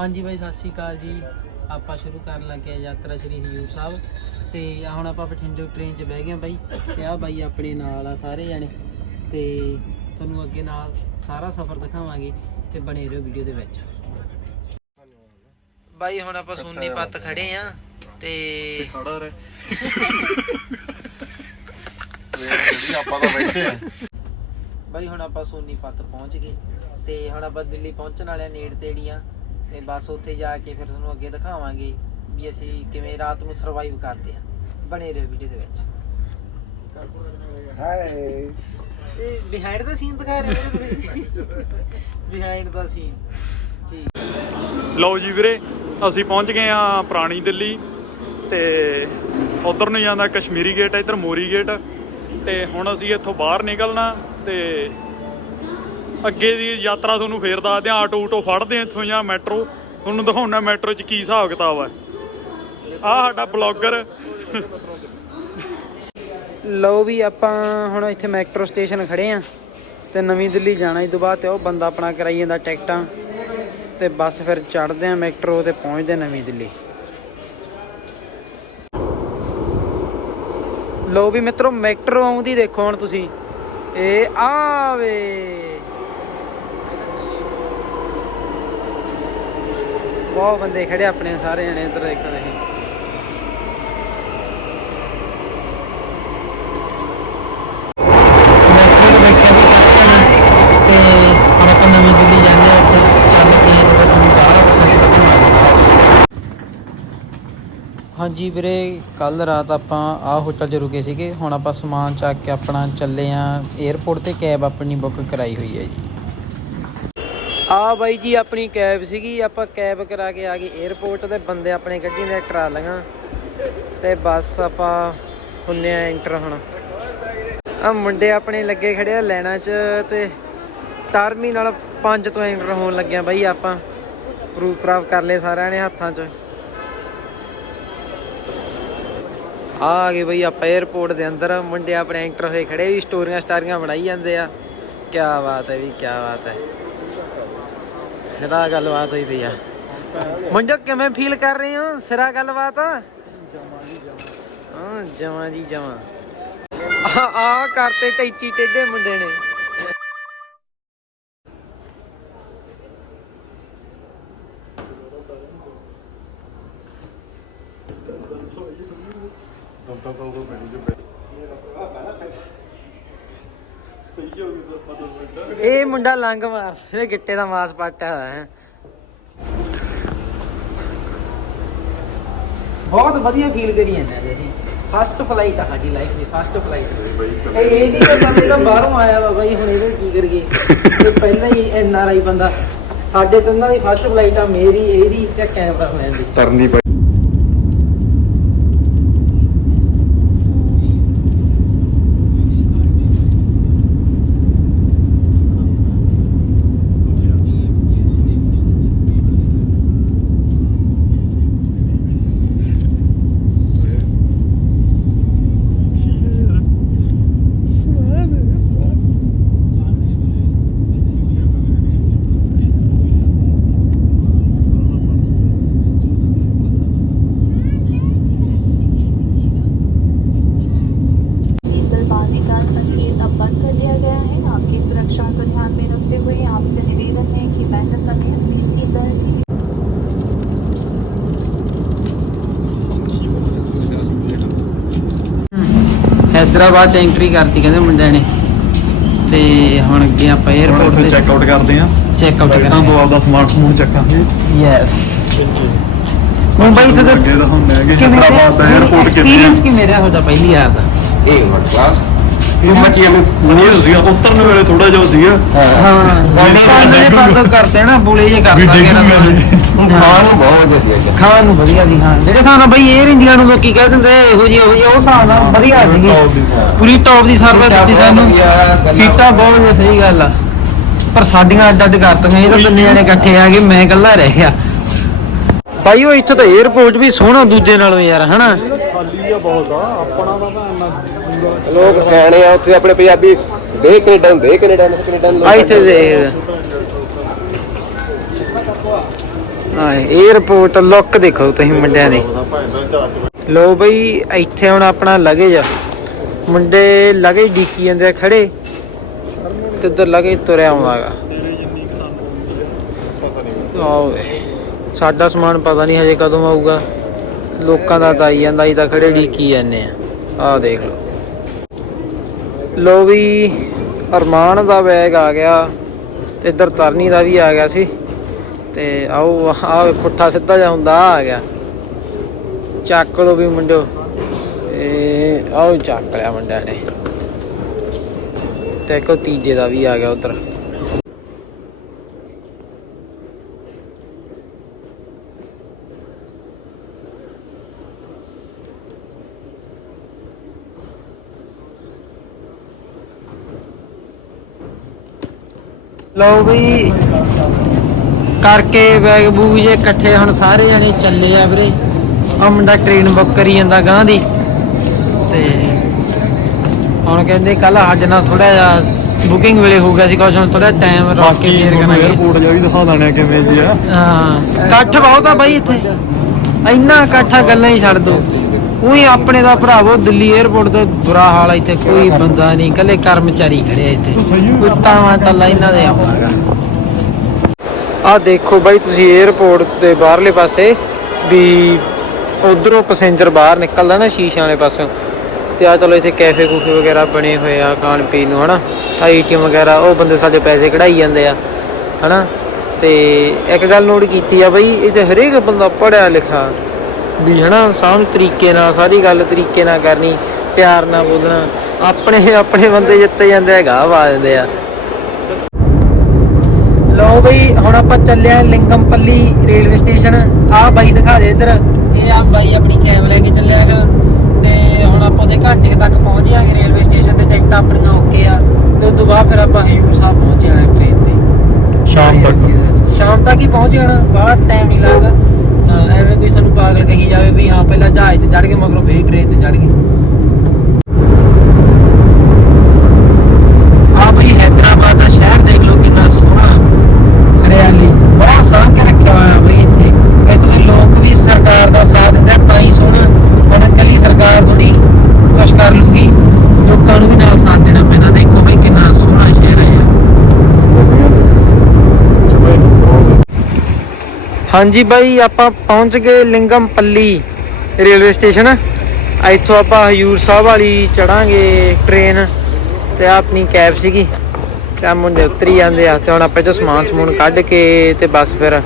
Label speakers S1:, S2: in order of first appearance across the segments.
S1: ਹਾਂਜੀ ਬਾਈ ਸਤਿ ਸ਼੍ਰੀ ਅਕਾਲ ਜੀ। ਆਪਾਂ ਸ਼ੁਰੂ ਕਰਨ ਲੱਗੇ ਆ ਯਾਤਰਾ ਸ਼੍ਰੀ ਹਜੂਰ ਸਾਹਿਬ। ਤੇ ਆਹ ਹੁਣ ਆਪਾਂ ਬਠਿੰਡੇ ਟ੍ਰੇਨ 'ਚ ਬਹਿ ਗਏ ਆ ਬਾਈ। ਤੇ ਆ ਬਾਈ ਆਪਣੇ ਨਾਲ ਆ ਸਾਰੇ ਜਣੇ। ਤੇ ਤੁਹਾਨੂੰ ਅੱਗੇ ਨਾਲ ਸਾਰਾ ਸਫ਼ਰ ਦਿਖਾਵਾਂਗੇ ਤੇ ਬਣੇ ਰਹੋ ਵੀਡੀਓ ਦੇ ਵਿੱਚ। ਬਾਈ ਹੁਣ ਆਪਾਂ ਸੋਨੀ ਪੱਤ ਖੜੇ ਆ ਤੇ
S2: ਖੜਾ ਰਹਿ।
S3: ਆਪਾਂ ਤਾਂ ਬੈਠੇ ਆ
S1: ਬਾਈ ਹੁਣ ਆਪਾਂ ਸੋਨੀ ਪੱਤ ਪਹੁੰਚ ਗਏ। ਤੇ ਹੁਣ ਆਪਾਂ ਦਿੱਲੀ ਪਹੁੰਚਣ ਵਾਲੇ ਆ ਨੇੜ ਤੇੜੀਆਂ ਤੇ ਬਸ ਉੱਥੇ ਜਾ ਕੇ ਫਿਰ ਤੁਹਾਨੂੰ ਅੱਗੇ ਦਿਖਾਵਾਂਗੇ ਵੀ ਅਸੀਂ ਕਿਵੇਂ ਰਾਤ ਨੂੰ ਸਰਵਾਈਵ ਕਰਦੇ ਆ ਬਣੇ ਰਹੋ ਵੀਡੀਓ ਦੇ ਵਿੱਚ।
S3: ਹਾਏ।
S1: ਇਹ ਬਿਹਾਈਂਡ ਦਾ ਸੀਨ ਦਿਖਾ ਰਹੇ ਹੋ ਤੁਸੀਂ? ਬਿਹਾਈਂਡ ਦਾ ਸੀਨ ਠੀਕ
S2: ਲਓ ਜੀ ਵੀਰੇ ਅਸੀਂ ਪਹੁੰਚ ਗਏ ਆ ਪੁਰਾਣੀ ਦਿੱਲੀ ਤੇ ਉਧਰ ਨੂੰ ਜਾਂਦਾ ਕਸ਼ਮੀਰੀ ਗੇਟ ਇੱਧਰ ਮੋਰੀ ਗੇਟ ਤੇ ਹੁਣ ਅਸੀਂ ਇੱਥੋਂ ਬਾਹਰ ਨਿਕਲਣਾ ਤੇ ਅੱਗੇ ਦੀ ਯਾਤਰਾ ਤੁਹਾਨੂੰ ਫੇਰ ਦੱਸਦੇ ਆ ਆਟੋ ਊਟੋ ਫੜਦੇ ਆ ਇੱਥੋਂ ਜਾਂ ਮੈਟਰੋ। ਤੁਹਾਨੂੰ ਦਿਖਾਉਣਾ ਮੈਟਰੋ 'ਚ ਕੀ ਹਿਸਾਬ ਕਿਤਾਬ ਹੈ ਆ ਸਾਡਾ ਬਲੌਗਰ।
S1: ਲਓ ਵੀ ਆਪਾਂ ਹੁਣ ਇੱਥੇ ਮੈਟਰੋ ਸਟੇਸ਼ਨ ਖੜੇ ਆ ਤੇ ਨਵੀਂ ਦਿੱਲੀ ਜਾਣਾ ਇਸ ਤੋਂ ਬਾਅਦ ਤੇ ਉਹ ਬੰਦਾ ਆਪਣਾ ਕਰਾਈ ਜਾਂਦਾ ਟਿਕਟਾਂ ਤੇ ਬੱਸ ਫਿਰ ਚੜਦੇ ਆ ਮੈਟਰੋ ਤੇ ਪਹੁੰਚਦੇ ਨਵੀਂ ਦਿੱਲੀ। ਲਓ ਵੀ ਮਿੱਤਰੋ, ਮੈਟਰੋ ਆਉਂਦੀ ਦੇਖੋ ਹੁਣ ਤੁਸੀਂ। ਇਹ ਆਵੇ ਬਹੁਤ ਬੰਦੇ ਖੜੇ ਆਪਣੇ ਸਾਰੇ ਜਣੇ ਇੱਧਰ ਦੇਖੋ ਤੁਸੀਂ ਆ ਹਾਂਜੀ ਵੀਰੇ ਕੱਲ ਰਾਤ ਆਪਾਂ ਆਹ ਹੋਟਲ 'ਚ ਰੁਕੇ ਸੀਗੇ। ਹੁਣ ਆਪਾਂ ਸਮਾਨ ਚੱਕ ਕੇ ਆਪਣਾ ਚੱਲੇ ਆ। 에어ਪੋਰਟ ਤੇ ਕੈਬ ਆਪਣੀ ਬੁੱਕ ਕਰਾਈ ਹੋਈ ਹੈ ਜੀ। ਆ ਬਾਈ ਜੀ, ਆਪਣੀ ਕੈਬ ਸੀਗੀ, ਆਪਾਂ ਕੈਬ ਕਰਾ ਕੇ ਆ ਗਏ 에어ਪੋਰਟ ਤੇ, ਬੰਦੇ ਆਪਣੇ ਗੱਡੀ ਦੇ ਟਰਾਲੀਆਂ ਤੇ ਬੱਸ ਆਪਾਂ ਹੁੰਨੇ ਆ ਐਂਟਰ ਹੁਣ। ਆ ਮੁੰਡੇ ਆਪਣੇ ਲੱਗੇ ਖੜੇ ਆ ਲੈਣਾ ਚ ਤੇ ਟਰਮੀਨਲ ਪੰਜ ਤੋਂ ਐਂਟਰ ਹੋਣ ਲੱਗਿਆ ਬਾਈ ਆਪਾਂ। ਪ੍ਰੂਫ ਪ੍ਰਾਪ ਕਰ ਲਏ ਸਾਰਿਆਂ ਨੇ ਹੱਥਾਂ 'ਚ। ਆ ਗਏ ਬਾਈ ਆਪਾਂ 에어ਪੋਰਟ ਦੇ ਅੰਦਰ, ਮੁੰਡੇ ਆਪਣੇ ਐਂਟਰ ਹੋਏ ਖੜੇ ਵੀ ਸਟੋਰੀਆਂ ਸਟਾਰੀਆਂ ਬਣਾਈ ਜਾਂਦੇ ਆ। ਕਿਆ ਬਾਤ ਹੈ ਵੀ, ਕਿਆ ਬਾਤ ਹੈ। ਸਿਰਾ ਗੱਲਬਾਤ ਹੋਈ ਪਈ ਆ। ਮੁੰਡੋ ਕਿਵੇਂ ਫੀਲ ਕਰ ਰਹੇ ਹੋ? ਸਿਰਾ ਗੱਲਬਾਤ? ਹਾਂ, ਜਮਾ ਜੀ ਜਮਾ। ਆ ਆ ਕਰਤੇ ਟੈਚੀ ਟੇਡੇ ਮੁੰਡੇ ਨੇ।
S3: ਦੰਦਾਂ ਤਾਂ ਉਦੋਂ ਪੈਣੀ ਜੋ
S1: ਇਹ ਮੁੰਡਾ ਲੰਗ ਮਾਰ ਇਹ ਗਿੱਟੇ ਦਾ ਮਾਸ ਪਾਟਿਆ ਹੋਇਆ ਹੈ। ਬਹੁਤ ਵਧੀਆ ਫੀਲ ਕਰੀ ਜਾਂਦਾ ਜੀ। ਫਸਟ ਫਲਾਈਟ ਆ ਸਾਡੀ ਲਾਈਫ ਦੀ ਫਸਟ ਫਲਾਈਟ ਇਹ ਇਹ ਨਹੀਂ ਕਿ ਬੰਦੇ ਤਾਂ ਬਾਹਰੋਂ ਆਇਆ ਵਾ ਬਾਈ, ਹੁਣ ਇਹਦੇ ਕੀ ਕਰੀਏ? ਇਹ ਪਹਿਲਾਂ ਹੀ ਐਨ ਆਰ ਆਈ ਬੰਦਾ। ਸਾਡੇ ਤਿੰਨਾਂ ਦੀ ਫਸਟ ਫਲਾਈਟ ਆ, ਮੇਰੀ, ਇਹਦੀ ਤੇ ਕੈਮਰਾਮੈਨ ਦੀ।
S3: ਤਰਨੀ
S1: ਹైదరాబాద్ ਚ ਐਂਟਰੀ ਕਰਤੀ ਕਹਿੰਦੇ ਮੁੰਡਿਆਂ ਨੇ। ਤੇ ਹੁਣ ਅੱਗੇ ਆਪਾਂ 에어ਪੋਰਟ ਤੇ
S2: ਚੈੱਕ ਆਊਟ ਕਰਦੇ ਆ
S1: ਚੈੱਕ ਆਊਟ
S2: ਕਰਾਂ ਤੋਂ ਆਪਦਾ ਸਮਾਰਟ ਫੋਨ ਚੱਕਾਂਗੇ।
S1: ਯੈਸ ਮੁੰਬਈ ਤੋਂ ਕਿਵੇਂ
S2: ਦਾ?
S1: ਐਕਸਪੀਰੀਅੰਸ ਕਿਵੇਂ ਰਿਹਾ ਤੁਹਾਡਾ ਪਹਿਲੀ ਯਾਰ ਦਾ
S3: ਇਹ ਵਰਡ ਕਲਾਸ
S1: ਸੀਟਾਂ ਬਹੁਤ ਸਹੀ ਗੱਲ ਆ। ਪਰ ਸਾਡੀਆਂ ਅੱਡ ਅੱਡ ਕਰਤੀਆਂ ਇਹ ਆ ਗਏ ਮੈਂ ਇਕੱਲਾ ਰਹਿ ਗਿਆ। ਭਾਈ ਉਹ ਇੱਥੇ ਤਾਂ 에어ਪੋਰਟ ਵੀ ਸੋਹਣਾ ਦੂਜੇ ਨਾਲੋਂ ਯਾਰ ਹਨਾ?
S2: ਖਾਲੀ ਆ ਬਹੁਤ ਆ ਆਪਣਾ ਤਾਂ ਤਾਂ ਇੰਨਾ
S3: ਲੋਕ ਸਿਆਣੇ ਆ ਉੱਥੇ ਆਪਣੇ ਪੰਜਾਬੀ ਦੇ ਕੈਨੇਡਾ ਨੂੰ ਦੇ ਕੈਨੇਡਾ ਨੂੰ ਕੈਨੇਡਾ ਨੂੰ
S1: ਆ ਇੱਥੇ ਦੇਖ। ਹਾਂ 에어ਪੋਰਟ ਲੁੱਕ ਦੇਖੋ ਤੁਸੀਂ ਮੁੰਡਿਆਂ ਦੀ। ਲੋ ਬਈ ਇੱਥੇ ਹੁਣ ਆਪਣਾ ਲਗੇਜ ਮੁੰਡੇ ਲਗੇਜ ਡਿੱਕੀ ਜਾਂਦੇ ਆ ਖੜੇ ਤੇ ਉਧਰ ਲਗੇਜ ਤੁਰਿਆ ਆਉਂਦਾਗਾ। ਆਓ। ਸਾਡਾ ਸਮਾਨ ਪਤਾ ਨਹੀਂ ਹਜੇ ਕਦੋਂ ਆਊਗਾ। ਲੋਕਾਂ ਦਾ ਤਾਂ ਆਈ ਜਾਂਦਾ, ਅਸੀਂ ਤਾਂ ਖੜੇ ਢੀਕੀ ਜਾਂਦੇ ਆ ਆਹ ਦੇਖ ਲਓ। ਲੋ ਵੀ, ਅਰਮਾਨ ਦਾ ਬੈਗ ਆ ਗਿਆ ਤੇ ਇੱਧਰ ਤਰਨੀ ਦਾ ਵੀ ਆ ਗਿਆ ਸੀ। ਤੇ ਆਓ, ਆਹ ਪੁੱਠਾ ਸਿੱਧਾ ਜਿਹਾ ਹੁੰਦਾ, ਆਹ ਆ ਗਿਆ। ਚੱਕ ਲੋ ਵੀ ਮੁੰਡਿਓ। ਇਹ ਆਓ ਚੱਕ ਲਿਆ ਮੁੰਡਿਆਂ ਨੇ। ਤੇ ਇੱਕ ਤੀਜੇ ਦਾ ਵੀ ਆ ਗਿਆ ਉਧਰ। ਲਓ ਵੀ ਕਰਕੇ ਬੈਗ ਬੂਗ ਜੇ ਇਕੱਠੇ ਹੁਣ ਸਾਰੇ ਜਣੇ ਚੱਲੇ ਆ ਵੀਰੇ। ਆ ਮੁੰਡਾ ਟ੍ਰੇਨ ਬੁੱਕ ਕਰੀ ਜਾਂਦਾ ਗਾਂ ਦੀ। ਤੇ ਹੁਣ ਕਹਿੰਦੇ ਕੱਲ ਅੱਜ ਨਾਲ ਥੋੜਾ ਜਿਹਾ ਬੁਕਿੰਗ ਵੇਲੇ ਹੋ ਗਿਆ ਸੀ ਕੁਛ ਹੁਣ ਥੋੜਾ ਟਾਈਮ ਰੱਖ ਕੇ ਫੇਰ ਕਰਾਂਗੇ।
S2: 에어ਪੋਰਟ ਜਾ ਵੀ ਦਿਖਾ ਦਾਣੇ ਕਿਵੇਂ ਜੀ ਆ।
S1: ਹਾਂ ਇਕੱਠ ਬਹੁਤ ਆ ਬਾਈ ਇੱਥੇ। ਇੰਨਾ ਇਕੱਠਾ ਗੱਲਾਂ ਹੀ ਛੱਡ ਦੋ। ਉਹੀ ਆਪਣੇ ਦਾ ਭਰਾਵੋ ਦਿੱਲੀ 에ਅਰਪੋਰਟ ਦਾ ਬੁਰਾ ਹਾਲ ਆ ਇੱਥੇ ਕੋਈ ਬੰਦਾ ਨਹੀਂ ਕੱਲੇ ਕਰਮਚਾਰੀ ਖੜੇ ਆ ਇੱਥੇ। ਕੋਈ ਤਾਵਾਂ ਤੱਲਾ ਇਹਨਾਂ ਦੇ ਆਵਾਂਗਾ ਆ ਦੇਖੋ ਬਾਈ ਤੁਸੀਂ 에ਅਰਪੋਰਟ ਦੇ ਬਾਹਰਲੇ ਪਾਸੇ ਵੀ ਉਧਰੋਂ ਪੈਸੇਂਜਰ ਬਾਹਰ ਨਿਕਲਦਾ ਨਾ ਸ਼ੀਸ਼ਿਆਂ ਵਾਲੇ ਪਾਸੋਂ। ਤੇ ਆ ਚਲੋ ਇੱਥੇ ਕੈਫੇ ਕੂਫੇ ਵਗੈਰਾ ਬਣੇ ਹੋਏ ਆ ਖਾਣ ਪੀਣ ਨੂੰ ਹਨਾ? ਆਈਟੀਐਮ ਵਗੈਰਾ ਉਹ ਬੰਦੇ ਸਾਡੇ ਪੈਸੇ ਕਢਾਈ ਜਾਂਦੇ ਆ ਹਨਾ? ਤੇ ਇੱਕ ਗੱਲ ਨੋਟ ਕੀਤੀ ਆ ਬਈ ਇੱਥੇ ਹਰੇਕ ਬੰਦਾ ਪੜਿਆ ਲਿਖਾ ਵੀ ਹਨਾ ਸਾਮ ਤਰੀਕੇ ਨਾਲ ਸਾਰੀ ਗੱਲ ਤਰੀਕੇ ਨਾਲ ਕਰਨੀ ਪਿਆਰ ਨਾਲ ਬੋਲਣਾ ਆਪਣੇ ਆਪਣੇ ਬੰਦੇ ਜਿੱਤੇ ਜਾਂਦੇ ਹੈਗਾ ਆਵਾ ਦਿੰਦੇ ਆ। ਲਓ ਬਈ ਹੁਣ ਆਪਾਂ ਚੱਲੇ ਆ ਲਿੰਗਮਪੱਲੀ ਰੇਲਵੇ ਸਟੇਸ਼ਨ। ਆਹ ਬਾਈ ਦਿਖਾ ਦੇ ਇੱਧਰ। ਇਹ ਆ ਬਾਈ ਆਪਣੀ ਕੈਬ ਲੈ ਕੇ ਚੱਲਿਆ ਹੈਗਾ। ਤੇ ਹੁਣ ਆਪਾਂ ਉੱਥੇ ਘੰਟੇ ਤੱਕ ਪਹੁੰਚ ਜਾਾਂਗੇ ਰੇਲਵੇ ਸਟੇਸ਼ਨ ਤੇ ਟਿਕਟਾਂ ਆਪਣੀਆਂ ਓਕੇ ਆ। ਤੇ ਉਸ ਤੋਂ ਬਾਅਦ ਫਿਰ ਆਪਾਂ ਹਯੂਰ ਸਾਹਿਬ ਪਹੁੰਚ ਜਾਣਾ ਟ੍ਰੇਨ ਤੇ।
S2: ਸ਼ਾਮ ਤੱਕ।
S1: ਸ਼ਾਮ ਤੱਕ ਹੀ ਪਹੁੰਚ ਜਾਣਾ ਬਾਹਲਾ ਟਾਈਮ ਨਹੀਂ ਲੱਗਦਾ। ਐਵੇਂ ਕੋਈ ਸਾਨੂੰ ਪਾਗਲ ਕਹੀ ਜਾਵੇ ਵੀ ਹਾਂ, ਪਹਿਲਾਂ ਜਹਾਜ਼ ਤੇ ਚੜ ਕੇ ਮਗਰੋਂ ਫੇਰ ਟ੍ਰੇਨ ਤੇ ਚੜ ਗਏ ਆ ਬਈ ਹੈਦਰਾਬਾਦ ਦਾ ਸ਼ਹਿਰ ਦੇਖ ਲਓ ਕਿੰਨਾ ਸੋਹਣਾ ਹਰਿਆਲੀ ਬਹੁਤ ਸਾਂਭ ਕੇ ਰੱਖਿਆ ਹੋਇਆ ਬਈ ਇੱਥੇ ਇੱਥੋਂ ਦੇ ਲੋਕ ਵੀ ਸਰਕਾਰ ਦਾ ਸਾਥ ਦਿੰਦੇ ਆ, ਤਾਂ ਹੀ ਸੋਹਣਾ ਹੁਣ ਇਕੱਲੀ ਸਰਕਾਰ ਥੋੜੀ ਕੁਛ ਕਰ ਲੂਗੀ ਲੋਕਾਂ ਨੂੰ ਵੀ ਨਾਲ ਸਾਥ ਦੇਣਾ ਪੈਂਦਾ ਦੇਖੋ ਬਈ ਕਿੰਨਾ ਸੋਹਣਾ ਸ਼ਹਿਰ ਹੈ ਇਹ। ਹਾਂਜੀ ਬਾਈ ਆਪਾਂ ਪਹੁੰਚ ਗਏ ਲਿੰਗਮਪੱਲੀ ਰੇਲਵੇ ਸਟੇਸ਼ਨ। ਇੱਥੋਂ ਆਪਾਂ ਹਯੂਰ ਸਾਹਿਬ ਵਾਲੀ ਚੜਾਂਗੇ ਟ੍ਰੇਨ ਤੇ ਆਪਣੀ ਕੈਬ ਸੀਗੀ। ਤੇ ਮੁੰਡੇ ਉਤਰੀ ਜਾਂਦੇ ਆ ਤੇ ਹੁਣ ਆਪਾਂ ਜੋ ਸਮਾਨ ਸਮੂਨ ਕੱਢ ਕੇ ਤੇ ਬਸ ਫਿਰ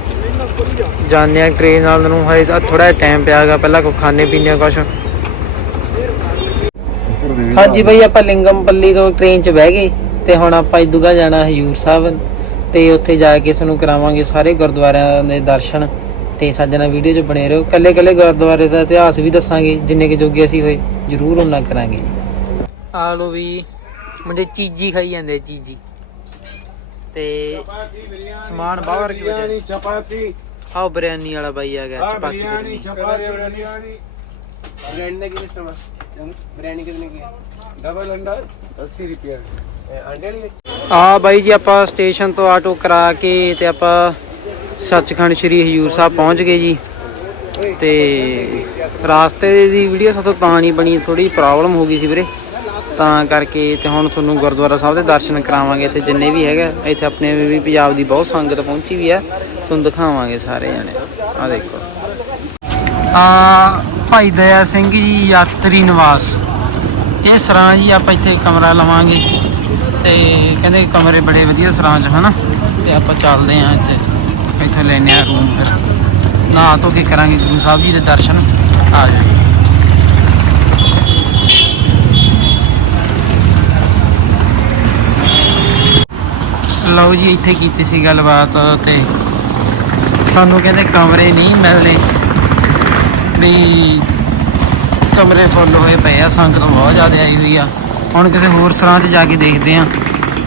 S1: ਜਾਂਦੇ ਆ ਟ੍ਰੇਨ ਨਾਲ। ਨੂੰ ਹਜੇ ਥੋੜਾ ਜਿਹਾ ਟਾਈਮ ਪਿਆਗਾ ਪਹਿਲਾਂ ਕੋ ਖਾਣੇ ਪੀਣੇ ਕੁਛ। ਹਾਂਜੀ ਬਈ ਆਪਾਂ ਲਿੰਗਮਪੱਲੀ ਤੋਂ ਟ੍ਰੇਨ 'ਚ ਬਹਿ ਗਏ ਤੇ ਹੁਣ ਆਪਾਂ ਇਦੂਗਾ ਜਾਣਾ ਹਯੂਰ ਸਾਹਿਬ। ਤੇ ਉੱਥੇ ਜਾ ਕੇ ਤੁਹਾਨੂੰ ਕਰਾਵਾਂਗੇ ਸਾਰੇ ਗੁਰਦੁਆਰਿਆਂ ਦੇ ਦਰਸ਼ਨ ਤੇ ਸਾਡੇ ਨਾਲ ਵੀਡੀਓ 'ਚ ਬਣੇ ਰਹੋ। ਕੱਲੇ ਕੱਲੇ ਗੁਰਦੁਆਰੇ ਦਾ ਇਤਿਹਾਸ ਵੀ ਦੱਸਾਂਗੇ ਜਿੰਨੇ ਕਿ ਜੋਗੇ ਅਸੀਂ ਹੋਏ ਜ਼ਰੂਰ ਉਹਨਾਂ ਕਰਾਂਗੇ ਜੀ। ਆ ਲੋ ਵੀ ਮੁੰਡੇ ਚੀਜੀ ਖਾਈ ਜਾਂਦੇ ਚੀਜੀ। ਤੇ ਸਮਾਨ ਬਾਹਰ ਕੀ ਵਜ੍ਹਾ
S3: ਚਪਾਤੀ।
S1: ਆਓ ਬਿਰਿਆਨੀ ਵਾਲਾ ਬਾਈ ਆ ਗਿਆ ਚਪਾਤੀ ਬਿਰਿਆਨੀ
S3: ਚਪਾਤੀ ਬਿਰਿਆਨੀ। ਬਿਰਿਆਨੀ ਦਾ ਕਿੰਨਾ ਸਟਮਾ ਬਿਰਿਆਨੀ ਕਿੰਨੇ ਕੀ ਡਬਲ ਅੰਡਾ 80 ਰੁਪਏ ਅੰਡੇ ਵਾਲੀ
S1: ਆ ਬਾਈ ਜੀ ਆਪਾਂ ਸਟੇਸ਼ਨ ਤੋਂ ਆਟੋ ਕਰਾ ਕੇ ਤੇ ਆਪਾਂ ਸੱਚਖੰਡ ਸ੍ਰੀ ਹਜੂਰ ਸਾਹਿਬ ਪਹੁੰਚ ਗਏ ਜੀ। ਤੇ ਰਾਸਤੇ ਦੀ ਵੀਡੀਓ ਸਾਤੋਂ ਤਾਂ ਨਹੀਂ ਬਣੀ ਥੋੜੀ ਪ੍ਰੋਬਲਮ ਹੋ ਗਈ ਸੀ ਵੀਰੇ। ਤਾਂ ਕਰਕੇ ਤੇ ਹੁਣ ਤੁਹਾਨੂੰ ਗੁਰਦੁਆਰਾ ਸਾਹਿਬ ਦੇ ਦਰਸ਼ਨ ਕਰਾਵਾਂਗੇ ਤੇ ਜਿੰਨੇ ਵੀ ਹੈਗਾ, ਇੱਥੇ ਆਪਣੇ ਵੀ ਪੰਜਾਬ ਦੀ ਬਹੁਤ ਸੰਗਤ ਪਹੁੰਚੀ ਵੀ ਹੈ। ਤੁਹਾਨੂੰ ਦਿਖਾਵਾਂਗੇ ਸਾਰੇ ਜਣੇ। ਆ ਦੇਖੋ। ਆ ਭਾਈ ਦਇਆ ਸਿੰਘ ਜੀ ਯਾਤਰੀ ਨਿਵਾਸ। ਇਹ ਸਰਾਂ ਜੀ ਆਪਾਂ ਇੱਥੇ ਕਮਰਾ ਲਵਾਂਗੇ। ਤੇ ਕਹਿੰਦੇ ਕਮਰੇ ਬੜੇ ਵਧੀਆ ਸਰਾਂ ਚ, ਹਨਾ? ਤੇ ਆਪਾਂ ਚੱਲਦੇ ਆਂ ਇੱਥੇ। ਇੱਥੇ ਲੈਨੇ ਆ ਰੂਮ ਫਿਰ। ਨਾ ਧੋ ਕੇ ਕਰਾਂਗੇ ਗੁਰੂ ਸਾਹਿਬ ਜੀ ਦੇ ਦਰਸ਼ਨ। ਆ ਜਾਓ। ਲਓ ਜੀ, ਇੱਥੇ ਕੀਤੀ ਸੀ ਗੱਲਬਾਤ ਤੇ ਸਾਨੂੰ ਕਹਿੰਦੇ ਕਮਰੇ ਨਹੀਂ ਮਿਲਦੇ। ਵੀ ਕਮਰੇ ਫੁੱਲ ਹੋਏ ਪਏ ਆ, ਸੰਗਤ ਬਹੁਤ ਜ਼ਿਆਦਾ ਆਈ ਹੋਈ ਆ। ਹੁਣ ਕਿਸੇ ਹੋਰ ਸਰਾਂ 'ਚ ਜਾ ਕੇ ਦੇਖਦੇ ਆ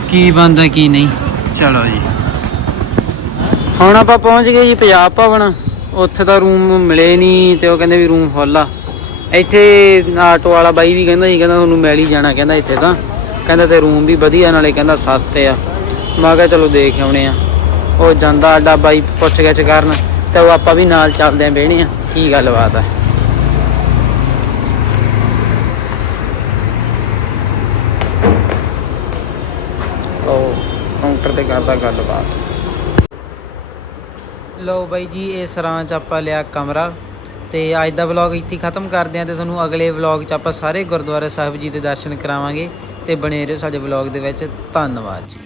S1: ਕੀ ਬਣਦਾ, ਕੀ ਨਹੀਂ। ਚਲੋ ਜੀ। ਹੁਣ ਆਪਾਂ ਪਹੁੰਚ ਗਏ ਜੀ ਪੰਜਾਬ ਭਵਨ। ਉੱਥੇ ਤਾਂ ਰੂਮ ਮਿਲੇ ਨਹੀਂ ਤੇ ਉਹ ਕਹਿੰਦੇ ਵੀ ਰੂਮ ਫੁੱਲ ਆ। ਇੱਥੇ ਆਟੋ ਵਾਲਾ ਬਾਈ ਵੀ ਕਹਿੰਦਾ ਜੀ, ਕਹਿੰਦਾ ਤੁਹਾਨੂੰ ਮਿਲ ਹੀ ਜਾਣਾ, ਕਹਿੰਦਾ ਇੱਥੇ ਤਾਂ। ਕਹਿੰਦਾ ਤੇ ਰੂਮ ਵੀ ਵਧੀਆ, ਨਾਲੇ ਕਹਿੰਦਾ ਸਸਤੇ ਆ। ਮੈਂ ਕਿਹਾ ਚਲੋ ਦੇਖ ਆਉਣੇ ਆ। ਉਹ ਜਾਂਦਾ ਅੱਡਾ ਬਾਈ ਪੁੱਛ ਗਿੱਛ ਕਰਨ ਤੇ ਆਪਾਂ ਵੀ ਨਾਲ ਚੱਲਦੇ ਆਂ ਬਹਿਣੇ ਆ। ਕੀ ਗੱਲਬਾਤ ਆ ਉਹ ਕਾਊਂਟਰ ਤੇ ਕਰਦਾ ਗੱਲਬਾਤ। ਲਓ ਬਾਈ ਜੀ, ਇਹ ਸਰਾਂ ਚ ਆਪਾਂ ਲਿਆ ਕਮਰਾ ਤੇ ਅੱਜ ਦਾ ਵਲੌਗ ਇੱਥੇ ਖਤਮ ਕਰਦੇ ਆਂ ਤੇ ਤੁਹਾਨੂੰ ਅਗਲੇ ਵਲੌਗ ਚ ਆਪਾਂ ਸਾਰੇ ਗੁਰਦੁਆਰਾ ਸਾਹਿਬ ਜੀ ਦੇ ਦਰਸ਼ਨ ਕਰਾਵਾਂਗੇ ਤੇ ਬਣੇ ਰਹੋ ਸਾਡੇ ਵਲੌਗ ਦੇ ਵਿੱਚ। ਧੰਨਵਾਦ ਜੀ।